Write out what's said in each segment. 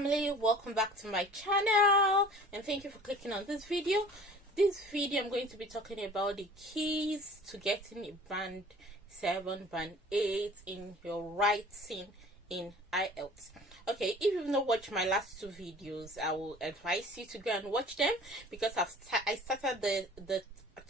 family, welcome back to my channel and thank you for clicking on this video. I'm going to be talking about the keys to getting a band 7, band 8 in your writing in IELTS. Okay, if you've not watched my last two videos, I will advise you to go and watch them because I started the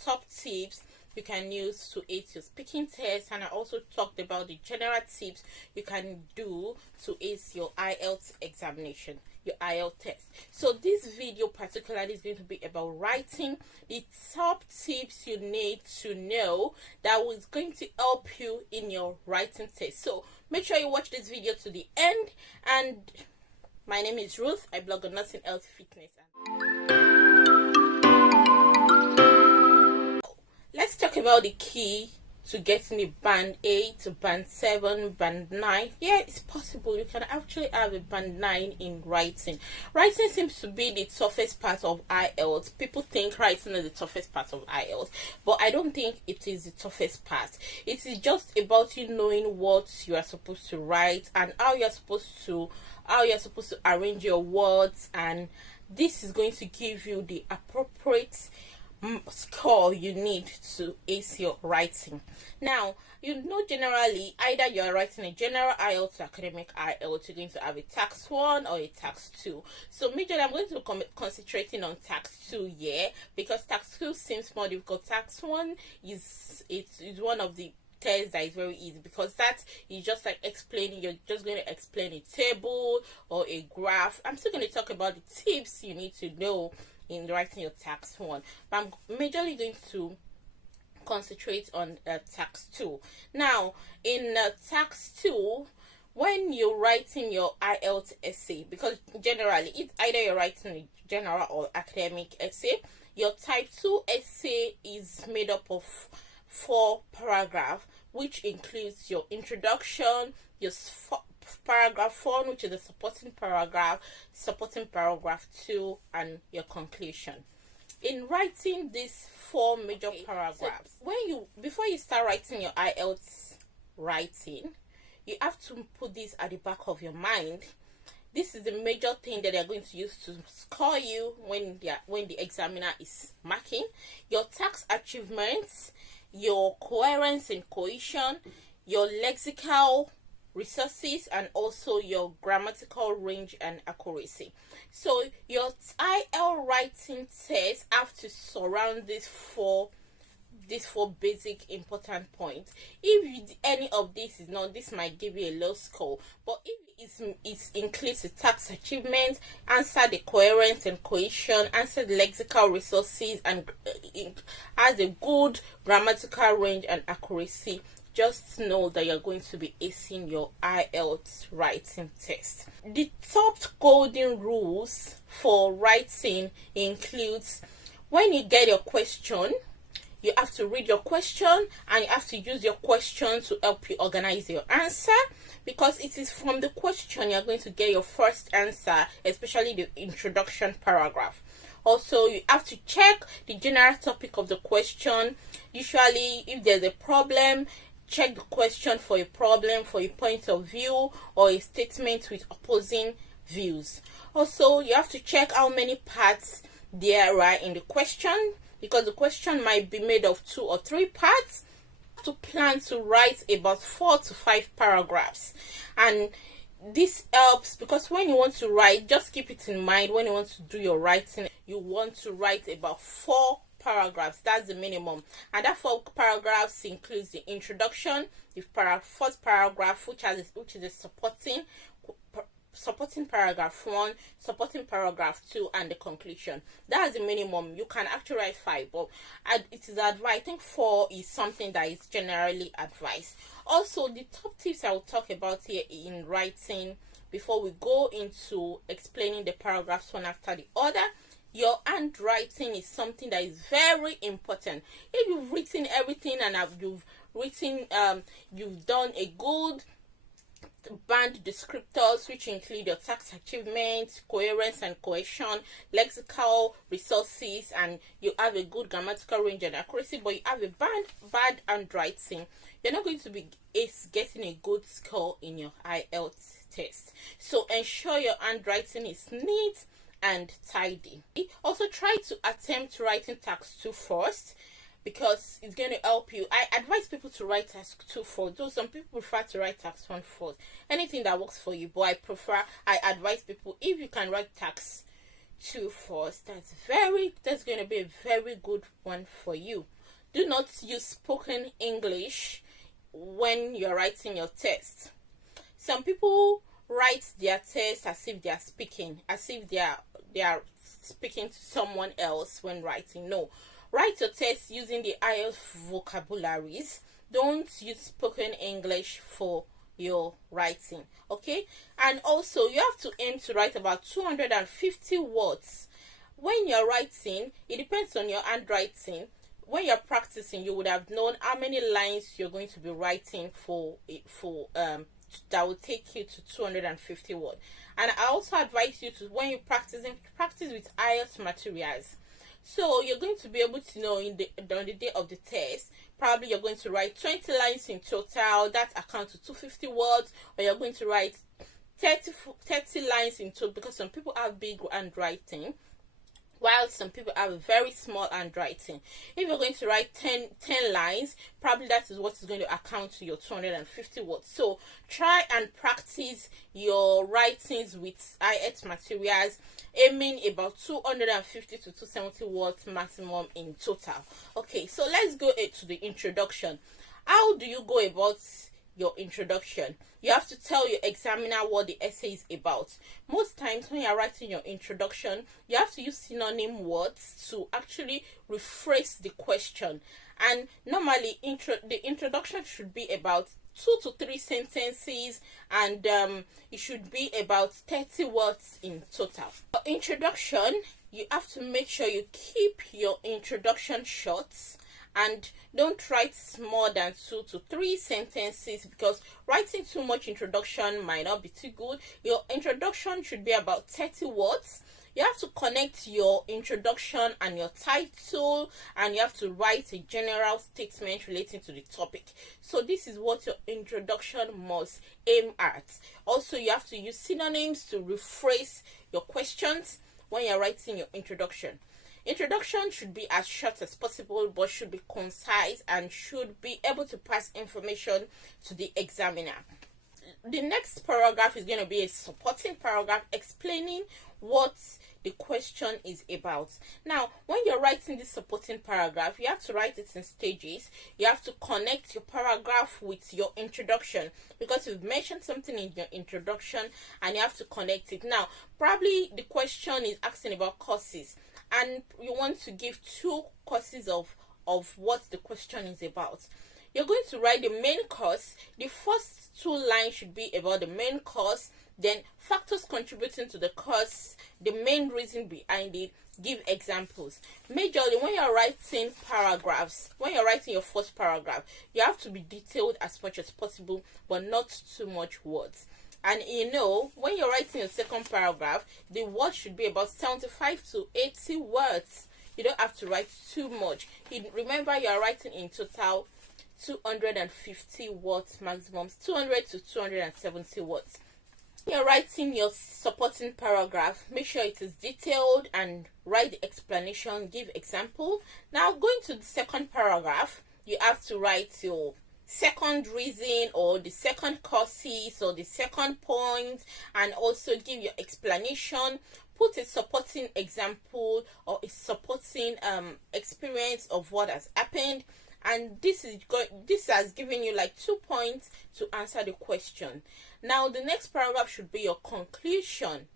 top tips you can use to ace your speaking test, and I also talked about the general tips you can do to ace your IELTS examination, your IELTS test. So this video particularly is going to be about writing, the top tips you need to know that is going to help you in your writing test. So make sure you watch this video to the end. And my name is Ruth. I blog on nursing, health, fitness. Let's talk about the key to getting a band 8 to band 7, band 9. Yeah, it's possible. You can actually have a band 9 in writing. Writing seems to be the toughest part of IELTS. People think writing is the toughest part of IELTS, but I don't think it is the toughest part. It is just about you knowing what you are supposed to write and how you're supposed to arrange your words, and this is going to give you the appropriate score you need to ace your writing. Now, you know, generally, either you're writing a general IELTS or academic IELTS, you're going to have a tax 1 or a tax 2. So majorly, I'm going to be concentrating on tax 2 here because tax 2 seems more difficult. Tax 1 is one of the tests that is very easy because that is just like explaining. You're just going to explain a table or a graph. I'm still going to talk about the tips you need to know in writing your tax 1, but I'm majorly going to concentrate on tax 2. Now, in tax 2, when you're writing your IELTS essay, because generally it's either you're writing a general or academic essay, your type 2 essay is made up of 4 paragraphs, which includes your introduction, your paragraph 1, which is the supporting paragraph 2, and your conclusion. In writing these 4 major paragraphs, so before you start writing your IELTS writing, you have to put this at the back of your mind. This is the major thing that they're going to use to score you when the examiner is marking your tax achievements, your coherence and cohesion, your lexical resources, and also your grammatical range and accuracy. So your IELTS writing tests have to surround these four basic important points. If any of this is not, this might give you a low score. But if it includes the tax achievements, answer the coherence and cohesion, answer the lexical resources, and has a good grammatical range and accuracy, just know that you're going to be acing your IELTS writing test. The top golden rules for writing includes when you get your question, you have to read your question and you have to use your question to help you organize your answer, because it is from the question you're going to get your first answer, especially the introduction paragraph. Also, you have to check the general topic of the question. Usually, if there's a problem, check the question for a problem, for a point of view, or a statement with opposing views. Also, you have to check how many parts there are in the question, because the question might be made of 2 or 3 parts. You have to plan to write about 4 to 5 paragraphs. And this helps because when you want to write, just keep it in mind, when you want to do your writing, you want to write about 4 paragraphs. That's the minimum, and that 4 paragraphs includes the introduction, the first paragraph, which is a supporting paragraph 1, supporting paragraph 2, and the conclusion. That's the minimum. You can actually write 5, but it is advised. I think 4 is something that is generally advised. Also, the top tips I will talk about here in writing before we go into explaining the paragraphs one after the other. Your handwriting is something that is very important. If you've written everything and you've done a good band descriptors, which include your tax achievements, coherence and cohesion, lexical resources, and you have a good grammatical range and accuracy, but you have a bad handwriting, you're not going to be getting a good score in your IELTS test. So ensure your handwriting is neat and tidy. Also try to attempt writing task 2 first, because it's going to help you. I advise people to write task 2 first, though some people prefer to write task 1 first. Anything that works for you, but I advise people, if you can write task 2 first, that's going to be a very good one for you. Do not use spoken English when you're writing your test. Some people write their test as if they are speaking, as if they are speaking to someone else when writing. No, write your test using the IELTS vocabularies. Don't use spoken English for your writing, okay? And also, you have to aim to write about 250 words. When you're writing, it depends on your handwriting. When you're practicing, you would have known how many lines you're going to be writing that will take you to 250 words. And I also advise you to, when you're practicing, practice with IELTS materials. So you're going to be able to know on the day of the test, probably you're going to write 20 lines in total, that accounts to 250 words, or you're going to write 30 lines in total, because some people have big handwriting, while some people have a very small handwriting. If you're going to write 10 lines, probably that is what is going to account to your 250 words. So try and practice your writings with IELTS materials, aiming about 250 to 270 words maximum in total. Okay, so let's go to the introduction. How do you go about your introduction? You have to tell your examiner what the essay is about. Most times when you're writing your introduction, you have to use synonym words to actually rephrase the question. And normally the introduction should be about 2 to 3 sentences, and it should be about 30 words in total. For introduction, you have to make sure you keep your introduction short, and don't write more than 2 to 3 sentences, because writing too much introduction might not be too good. Your introduction should be about 30 words. You have to connect your introduction and your title, and you have to write a general statement relating to the topic. So this is what your introduction must aim at. Also, you have to use synonyms to rephrase your questions when you're writing your introduction. Introduction should be as short as possible, but should be concise and should be able to pass information to the examiner. The next paragraph is going to be a supporting paragraph explaining what the question is about. Now, when you're writing this supporting paragraph, you have to write it in stages. You have to connect your paragraph with your introduction, because you've mentioned something in your introduction and you have to connect it. Now, probably the question is asking about courses, and you want to give 2 courses of what the question is about. You're going to write the main course. The first 2 lines should be about the main course, then factors contributing to the course, the main reason behind it, give examples. Majorly, when you're writing paragraphs, when you're writing your first paragraph, you have to be detailed as much as possible, but not too much words. And when you're writing your second paragraph, the words should be about 75 to 80 words. You don't have to write too much. Remember, you are writing in total 250 words maximum, 200 to 270 words. You're writing your supporting paragraph, make sure it is detailed and write the explanation, give example. Now, going to the second paragraph, you have to write your second reason or the second causes or the second point, and also give your explanation. Put a supporting example or a supporting experience of what has happened, and this has given you like 2 points to answer the question. Now, the next paragraph should be your conclusion.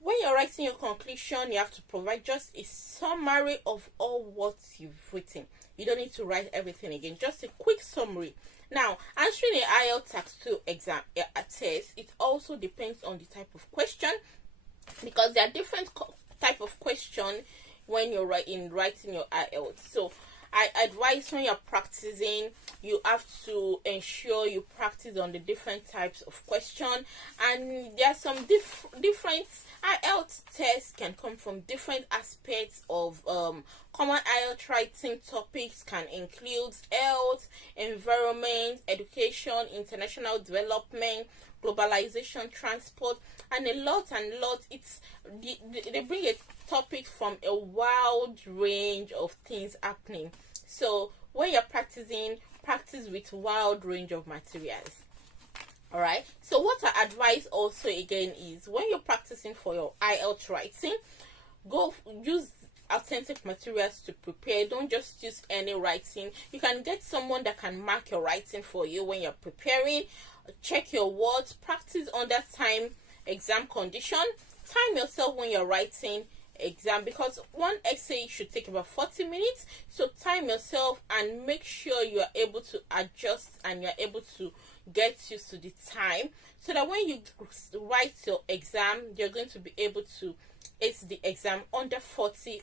When you're writing your conclusion, you have to provide just a summary of all what you've written. You don't need to write everything again, just a quick summary. Now, answering the IELTS Task 2 exam test, it also depends on the type of question, because there are different type of question when you're writing your IELTS. So I advise, when you're practicing, you have to ensure you practice on the different types of question, and there are some different IELTS tests can come from different aspects of common IELTS writing topics. Can include health, environment, education, international development, globalization, transport, and a lot and lot. They bring a topic from a wide range of things happening. So when you're practicing, practice with wide range of materials. All right. So what I advise also again is when you're practicing for your IELTS writing, go use authentic materials to prepare. Don't just use any writing. You can get someone that can mark your writing for you when you're preparing. Check your words. Practice under time exam condition. Time yourself when you're writing exam, because one essay should take about 40 minutes. So time yourself and make sure you are able to adjust and you're able to get used to the time, so that when you write your exam, you're going to be able to ace the exam under 40,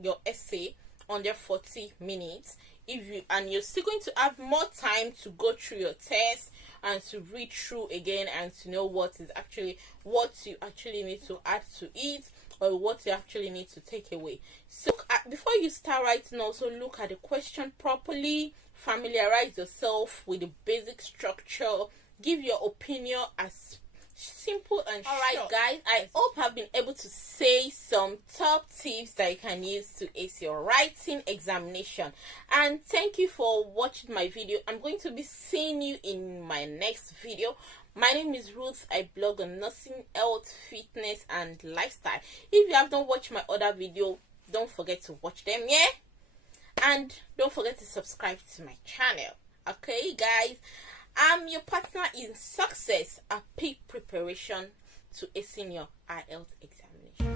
your essay under 40 minutes. You're still going to have more time to go through your test and to read through again and to know what you actually need to add to it, or what you actually need to take away. So before you start writing, also look at the question properly, familiarize yourself with the basic structure, give your opinion as simple and short. Alright guys, I hope I've been able to say some top tips that you can use to ace your writing examination. And thank you for watching my video. I'm going to be seeing you in my next video. My name is Ruth. I blog on nursing, health, fitness, and lifestyle. If you have not watched my other video, don't forget to watch them, yeah? And don't forget to subscribe to my channel. Okay, guys? I'm your partner in success at peak preparation to acing your IELTS examination.